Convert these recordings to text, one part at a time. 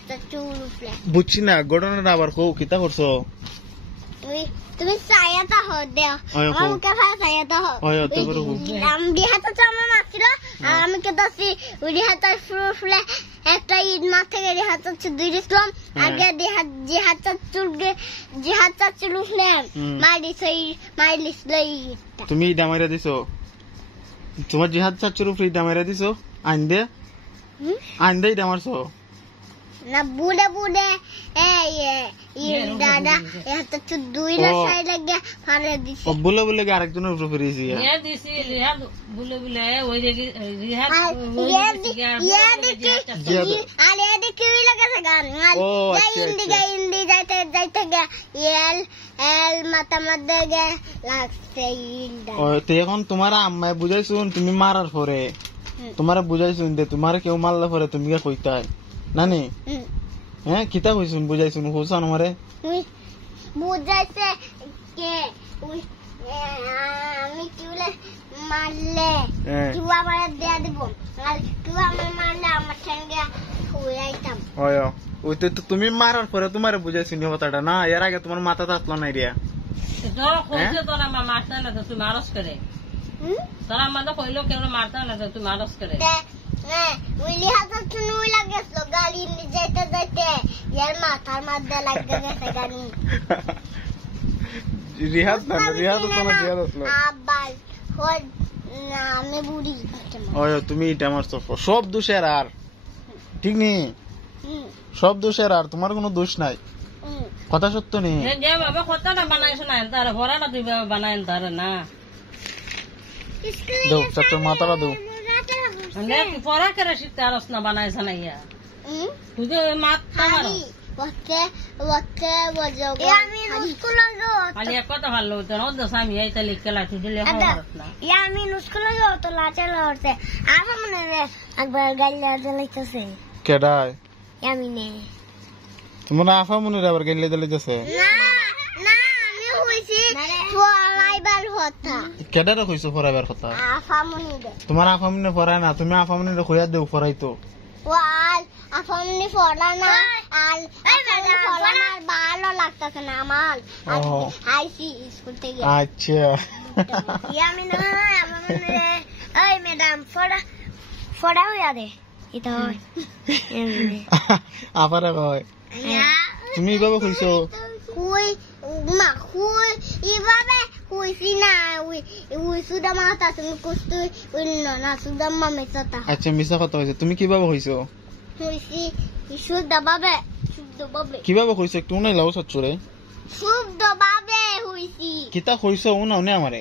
হাতে চুল উঠলে বুঝছি না ঘটনাটা আবার কো কিতা করছো তুমি সায়াটা হদে আমাকে ভাই সায়াটা হ তো করো আমি বিহাতে চামা মাছিল আর আমি কে দছি উড়ি হাতে ফুলে একটা ঈদ মা থেকে হাতে দুই দিলাম আগে হাতে চুল উঠলে মাইলিস লই তুমি ডামাইরা দিছো তোমার জিহাদ চাচুর উপরে ডামাইরা দিছো আইন দে ডামারছো না বুড়ে দাদা এত তো দুইটা সাইড লাগে ফারে দিছে ও বুলে আরেকজনের উপরে ফিরেছি দিছি রিহাদ বুলে ওই রিহাদ আরে দেখি লাগে গান ইন্দি যাইতে গে এল মাথা মধ্যে গে লাগছে ইন্ডা ও তে এখন তোমার আম্মায় বুঝাইছুন তুমি মারার পরে তোমারে বুঝাইছুন দে তোমারে কেউ মারলে পরে তুমি কে কইতাই নানি হ্যাঁ কিতা কইছুন বুঝাইছুন হোসান আমারে বুঝাইছে কে আমি কিউলে মারলে তুই আমারে দেয়া দিব আর তুই আমারে মারলে আমার সঙ্গে হইতাম ওই তো তুমি মারার পরে তোমারে বুঝাইছুন কথাটা না এর আগে তোমার মাথাতে আসলো না রিয়া তোরা কইছে তোরা মারতে না তুই মারস করে তোরা আমাদের কইলো কেন মারতে না তুই মারস করে উইলি হাতে শুনুই লাগেছিল গাড়ি যাইতে এর মাথার মধ্যে লাগে গেছে গাড়ি রিহাদ আসলো আবার আমি বুড়ি তুমি এটা মারছো সব দোষের আর ঠিক নেই সব দোষের আর তোমার কোনো দোষ নাই কথা সত্য নেই যে বাবা কথাটা বানাইছ না তারা ভরা না তুই বানাই তারা না দাও চাচার মাথাটা দাও পড়া করে শিখতে আরস না বানাইছ না ইয়া তুই তো মাথা মারো আমি স্কুলে খালি এক কথা ভালো হতো না দোষ আমি এইটা লিখলা তুই দিলে আমি স্কুলে তো লাচে লড়তে আমার মনে একবার গাড়ি জ্বালাইতেছে কেডায় আমি নে তোমার আফা মনে আবার গাড়ি জ্বালাইতেছে না আমি হইছি পড়াইবার কথা কেডারে কইছো পড়াইবার কথা আফা মনে তোমার আফা মনে পড়ায় না তুমি আফা মনে কইয়া দেও পড়াইতো ওয়াল আফামনি ফলা না আর ফলা না ভালো লাগতেছে না আমার আইসি স্কুল থেকে আচ্ছা আমি না আমার এই ম্যাডাম ফড়া হইয়া দে এটা আপারে কয় তুমি এভাবে কইছো কই মা কই এভাবে কইছি না ওই সুদা মাথা তুমি কষ্ট ওই না সুদা মামে সাথে আচ্ছা মিছা কথা হইছে তুমি কিভাবে কইছো কইছি সুদা বাবে কিভাবে কইছো একটু নাই লাও সচ্চরে সুদা বাবে হইছি কিতা কইছো উনা উনি আমারে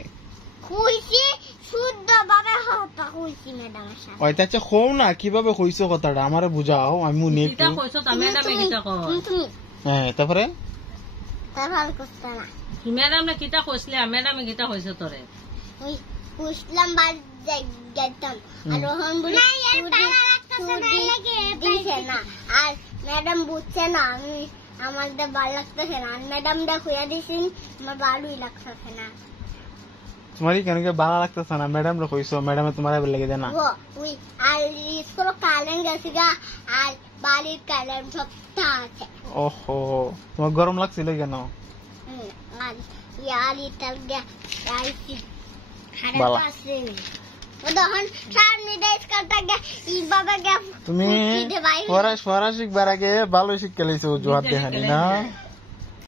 কইছি সুদা বাবে হতা কইছি ম্যাডাম সাহেব ওইটা আচ্ছা কও না কিভাবে কইছো কথাটা আমারে বুঝাও আমি মুনি কিতা কইছো তা ম্যাডামে কিতা কও হ্যাঁ তারপরে তাহলে কষ্ট না তুই ম্যাডামে কিতা কইছলে ম্যাডামে কিতা কইছো তোরে ওই কুসলাম বাদ যাইতাম আর রহন বলি না এর পালা লাগতেছে না লাগে দিছে না আর ম্যাডাম বুঝছে না আমি আমাদের ভালো লাগতেছে না আর ম্যাডামটা কইয়া দিছেন আমার ভালোই লাগতেছে না তোমারই কেন কে ভালো লাগতেছে না ম্যাডাম রে কইছো ম্যাডামে তোমারে ভালো লাগে দেনা ওই আর স্কুল কালেন গেছিগা আর বাড়ির কালেন সবটা আছে ওহো তোমার গরম লাগছিল কেন আর ইয়ার ইটাল গে আইছি বালা তুমি ফরাসিক বারাগে ভালো শিক্ষা লইছো জোয়ার দেখানি না